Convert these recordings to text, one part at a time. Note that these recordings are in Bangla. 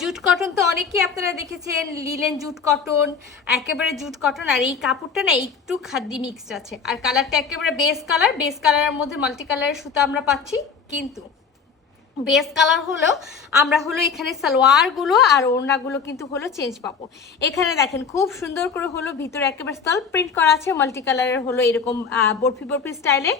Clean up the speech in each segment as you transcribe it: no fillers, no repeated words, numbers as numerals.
জুট কটন তো অনেকেই আপনারা দেখেছেন, লিলেন জুট কটন, একেবারে জুট কটন। আর এই কাপড়টা না একটু খাদ্দি মিক্সড আছে, আর কালারটা একেবারে বেস কালারের মধ্যে মাল্টি কালারের সুতা আমরা পাচ্ছি। কিন্তু বেস কালার হলো আমরা হলো এখানে সালোয়ারগুলো আর ওড়নাগুলো কিন্তু হলো চেঞ্জ পাবো। এখানে দেখেন খুব সুন্দর করে হলো ভিতরে একেবারে সেলফ প্রিন্ট করা আছে, মাল্টি কালারের হলো এরকম বরফি বরফি স্টাইলে।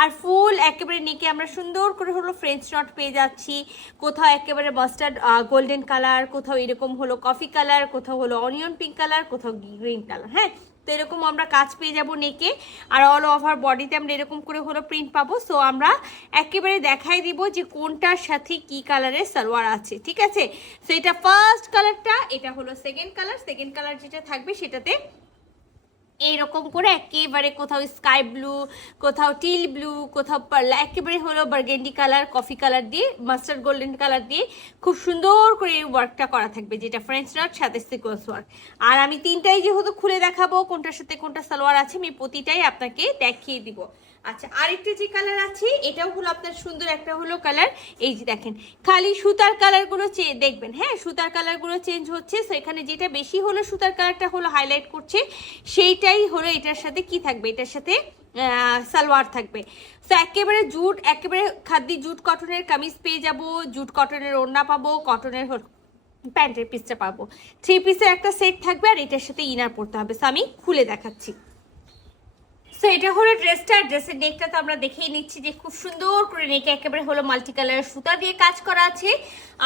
আর ফুল একেবারে নেকে আমরা সুন্দর করে হলো ফ্রেঞ্চ নট পেয়ে যাচ্ছি। কোথাও একেবারে মাস্টার্ড গোল্ডেন কালার, কোথাও এরকম হলো কফি কালার, কোথাও হলো অনিয়ন পিঙ্ক কালার, কোথাও গ্রিন কালার। হ্যাঁ, তো এরকম আমরা কাজ পেয়ে যাব নেকে। আর অল ওভার বডিতে আমরা এরকম করে হলো প্রিন্ট পাবো। সো আমরা একেবারে দেখাই দিব যে কোনটার সাথে কি কালারের সালোয়ার আছে, ঠিক আছে। সো এটা ফার্স্ট কালারটা, এটা হলো সেকেন্ড কালার যেটা থাকবে সেটাতে এইরকম করে একেবারে কোথাও স্কাই ব্লু, কোথাও টিল ব্লু, কোথাও একেবারে হলো বার্গেন্ডি কালার, কফি কালার দিয়ে, মাস্টার্ড গোল্ডেন কালার দিয়ে খুব সুন্দর করে এই ওয়ার্কটা করা থাকবে, যেটা ফ্রেঞ্চ নট সাথে সিকোয়েন্স ওয়ার্ক। আর আমি তিনটাই যেহেতু খুলে দেখাবো কোনটার সাথে কোনটা সালোয়ার আছে, আমি প্রতিটাই আপনাকে দেখিয়ে দিব। আচ্ছা, আরেকটা যে কালার আছে এটাও হলো আপনার সুন্দর একটা হলো কালার। এই যে দেখেন খালি সুতার কালারগুলো দেখবেন, হ্যাঁ সুতার কালারগুলো চেঞ্জ হচ্ছে। সো এখানে যেটা বেশি হলো সুতার কালারটা হলো হাইলাইট করছে, সেইটাই হলো এটার সাথে কি থাকবে, এটার সাথে সালোয়ার থাকবে। সো একেবারে জুট, একেবারে খাদ্দি জুট কটনের কামিজ পেয়ে যাব, জুট কটনের ওড়না পাবো, কটনের প্যান্টের পিসটা পাবো। 3 পিসের একটা সেট থাকবে, আর এটার সাথে ইনার পরতে হবে। সো আমি খুলে দেখাচ্ছি। সো এটা হলো ড্রেসটা, ড্রেসের নেকটা তো আমরা দেখেই নিচ্ছি যে খুব সুন্দর করে নেকে একেবারে হলো মাল্টি কালারের সুতা দিয়ে কাজ করা আছে।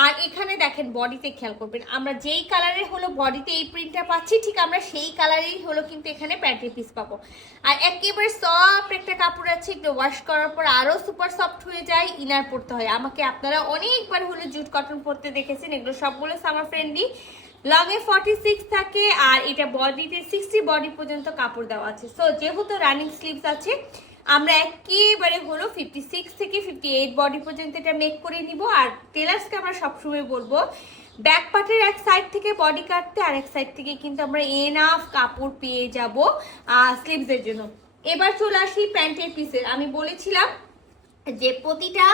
আর এখানে দেখেন বডিতে খেয়াল করবেন, আমরা যেই কালারের হলো বডিতে এই প্রিন্টটা পাচ্ছি, ঠিক আমরা সেই কালারেই হলো কিন্তু এখানে প্যান্টের পিস পাবো। আর একেবারে সফট একটা কাপড় আছে, একটু ওয়াশ করার পর আরো সুপার সফট হয়ে যায়, ইনার পরতে হয়। আমাকে আপনারা অনেকবার হলো জুট কটন পরতে দেখেছেন, এগুলো সবগুলো সামার ফ্রেন্ডলি। লংয়ে 46 থাকে, আর এটা বডিতে 60 বডি পর্যন্ত কাপড় দেওয়া আছে। সো যেহেতু রানিং স্লিভস আছে, আমরা একেবারে হলো 56 থেকে 58 বডি পর্যন্ত এটা মেক করে নিব। আর টেলার্সকে আমরা সবসময় বলবো ব্যাক পার্টের এক সাইড থেকে বডি কাটতে, আর এক সাইড থেকে কিন্তু আমরা এনাফ কাপড় পেয়ে যাব স্লিভসের জন্য। এবার চলে আসি প্যান্টের পিসের। আমি বলেছিলাম যে প্রতিটা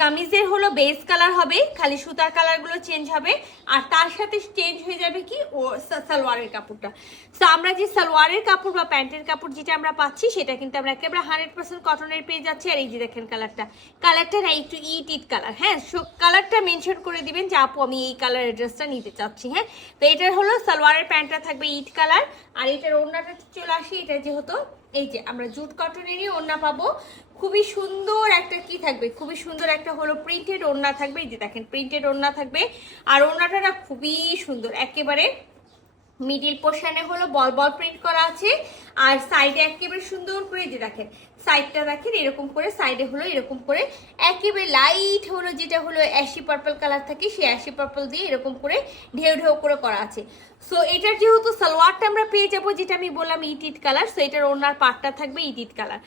কামিজের হলো বেস কালার হবে, খালি সুতার কালারগুলো চেঞ্জ হবে, আর তার সাথে চেঞ্জ হয়ে যাবে কি ও সালোয়ারের কাপড়টা। সো আমরা যে সালোয়ারের কাপড় বা প্যান্টের কাপড় যেটা আমরা পাচ্ছি, সেটা কিন্তু আমরা একেবারে 100% কটনের পেয়ে যাচ্ছি। আর এই যে দেখেন কালারটা না একটু ইট কালার। হ্যাঁ, সো কালারটা মেনশন করে দিবেন যে আপু আমি এই কালারের ড্রেসটা নিতে চাচ্ছি। হ্যাঁ, তো এটার হলো সালোয়ারের প্যান্টটা থাকবে ইট কালার। আর এটার ওড়নাটা চলে আসি, এটা যেহেতু এই যে আমরা জুট কটনেরই ওড়না পাবো, খুবই সুন্দর একটা কি থাকবে, খুবই সুন্দর একটা হলো প্রিন্টেড ওড়না থাকবে। এই যে দেখেন প্রিন্টেড ওড়না থাকবে, আর ওড়নাটা না খুবই সুন্দর, একেবারে মিডিল পোর্শনে হলো বল বল প্রিন্ট করা আছে। আর সাইডে একেবারে সুন্দর করে যে দেখেন সাইডটা দেখেন এরকম করে, সাইডে হলো এরকম করে একেবারে লাইট হলো যেটা হলো অ্যাশি পার্পল কালার থাকে, সেই অ্যাশি পার্পল দিয়ে এরকম করে ঢেউ ঢেউ করে করা আছে। সো এটার যেহেতু সালোয়ারটা আমরা পেয়ে যাবো, যেটা আমি বললাম ইট কালার, সো এটার ওড়নার পার্টটা থাকবে ইট কালার।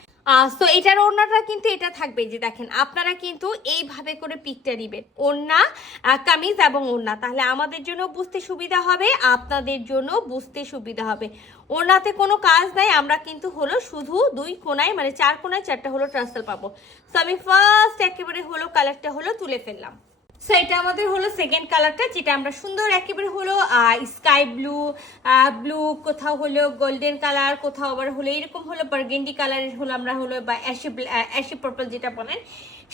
সো এটার ওড়নাটা কিন্তু এটা থাকবে, যে দেখেন আপনারা কিন্তু এইভাবে করে পিকটা নিবেন, ওড়না কামিজ এবং ওড়না, তাহলে আমাদের জন্য বুঝতে সুবিধা হবে, আপনাদের জন্য বুঝতে সুবিধা হবে। ওড়নাতে কোনো কাজ নাই, আমরা কিন্তু হলো শুধু 2 কোণায় মানে 4 কোণায় 4টা হলো ট্রাসেল পাবো। সো আমি ফার্স্ট একেবারে হলো কালারটা হলো তুলে ফেললাম। সো এটা আমাদের হলো সেকেন্ড কালারটা, যেটা আমরা সুন্দর একেবারে হলো স্কাই ব্লু, কোথাও হলো গোল্ডেন কালার, কোথাও আবার হলো এরকম হলো বার্গেন্ডি কালারের হলো আমরা হলো বা অ্যাশি পার্পল যেটা বলেন,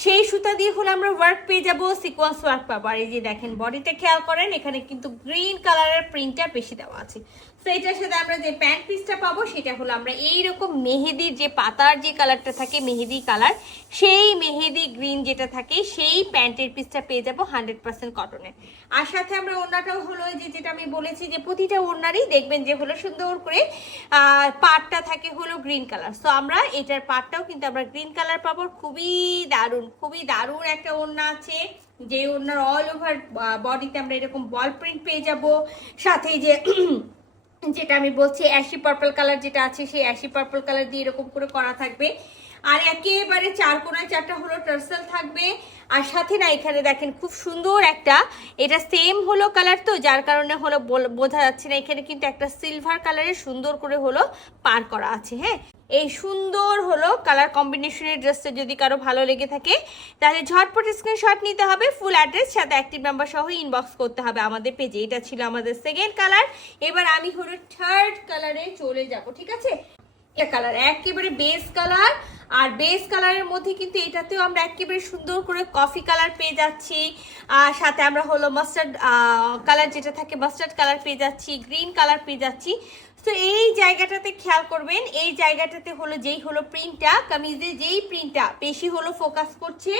সেই সুতা দিয়ে হলো আমরা ওয়ার্ক পেয়ে যাবো, সিকোয়েন্স ওয়ার্ক পাবো। আর এই যে দেখেন বডিতে খেয়াল করেন, এখানে কিন্তু গ্রিন কালারের প্রিন্টটা বেশি দেওয়া আছে। সো এটার সাথে আমরা যে প্যান্ট পিসটা পাবো, সেটা হলো আমরা এইরকম মেহেদির যে পাতার যে কালারটা থাকে মেহেদি কালার, সেই মেহেদি গ্রিন যেটা থাকে সেই প্যান্টের পিসটা পেয়ে যাবো 100% কটনের। আর সাথে আমরা ওড়নাটাও হলো যে যেটা আমি বলেছি যে প্রতিটা ওড়নারই দেখবেন যে হলো সুন্দর করে পাটটা থাকে হলো গ্রিন কালার। সো আমরা এটার পাটটাও কিন্তু আমরা গ্রিন কালার পাবো। খুবই দারুণ একটা ওড়না আছে, যে ওড়নার অল ওভার বডিতে আমরা এরকম বল প্রিন্ট পেয়ে যাব। সাথে যে যেটা আমি বলছি অ্যাশি পার্পল কালার যেটা আছে, সেই অ্যাশি পার্পল কালার দিয়ে এরকম করে করা থাকবে। আর একেবারে 4 কোণায় 4টা হলো টার্সেল থাকবে। আর সাথে না এখানে দেখেন খুব সুন্দর একটা, এটা সেম হলো কালার তো যার কারণে হলো বোঝা যাচ্ছে না, এখানে কিন্তু একটা সিলভার কালারের সুন্দর করে হলো পার করা আছে। হ্যাঁ, এই সুন্দর হলো কালার কম্বিনেশনের ড্রেসটা যদি কারো ভালো লেগে থাকে তাহলে ঝটপট স্ক্রিনশট নিতে হবে, ফুল অ্যাড্রেস সাথে অ্যাক্টিভ নাম্বার সহ ইনবক্স করতে হবে আমাদের পেজে। এটা ছিল আমাদের সেকেন্ড কালার। এবার আমি হলো থার্ড কালারে চলে যাব, ঠিক আছে? এটা কালার একেবারে বেস কালার, আর বেস কালারের মধ্যে কিন্তু এটাতেও আমরা একেবারে সুন্দর করে কফি কালার পেয়ে যাচ্ছি, আর সাথে আমরা হলো মাস্টার্ড কালার যেটা থাকে মাস্টার্ড কালার পেয়ে যাচ্ছি, গ্রিন কালার পেয়ে যাচ্ছি। তো এই জায়গাটাতে খেয়াল করবেন, এই জায়গাটাতে হলো যেই হলো প্রিন্টটা, কামিজে যেই প্রিন্টটা বেশি হলো ফোকাস করছে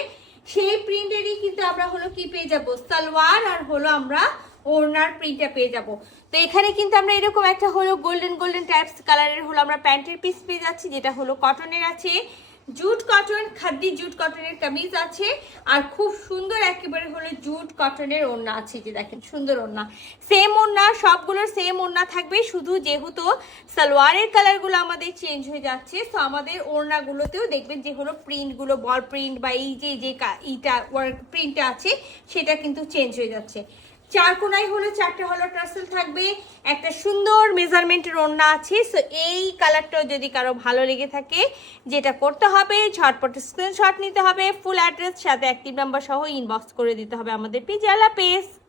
সেই প্রিন্টেরই কিন্তু আমরা হলো কি পেয়ে যাব, সালোয়ার আর হলো আমরা ওড়নার প্রিন্টটা পেয়ে যাব। তো এখানে কিন্তু আমরা এরকম একটা হলো গোল্ডেন গোল্ডেন টাইপস কালারের হলো আমরা প্যান্টের পিস পেয়ে যাচ্ছি, যেটা হলো কটনের আছে, জুট কটন, খাদ্দি জুট কটনের কামিজ আছে, আর খুব সুন্দর একেবারে হলো জুট কটনের ওড়না আছে। যে দেখেন সুন্দর ওড়না, সেম ওড়না, সবগুলোর সেম ওড়না থাকবে, শুধু যেহেতু সালোয়ারের কালারগুলো আমাদের চেঞ্জ হয়ে যাচ্ছে, তো আমাদের ওড়নাগুলোতেও দেখবেন যে হলো প্রিন্টগুলো বল প্রিন্ট বা এই যে এইটা ওয়ার্ক প্রিন্টটা আছে সেটা কিন্তু চেঞ্জ হয়ে যাচ্ছে। চার কোনায় হলো চারটা হলো টার্সেল থাকবে, একটা সুন্দর মেজারমেন্টের ওড়না আছে। সো এই কালারটাও যদি কারো ভালো লেগে থাকে, যেটা করতে হবে ঝটপট স্ক্রিনশট নিতে হবে, ফুল অ্যাড্রেস সাথে অ্যাক্টিভ নাম্বার সহ ইনবক্স করে দিতে হবে আমাদের পেজে। আল্লাহ হাফেজ।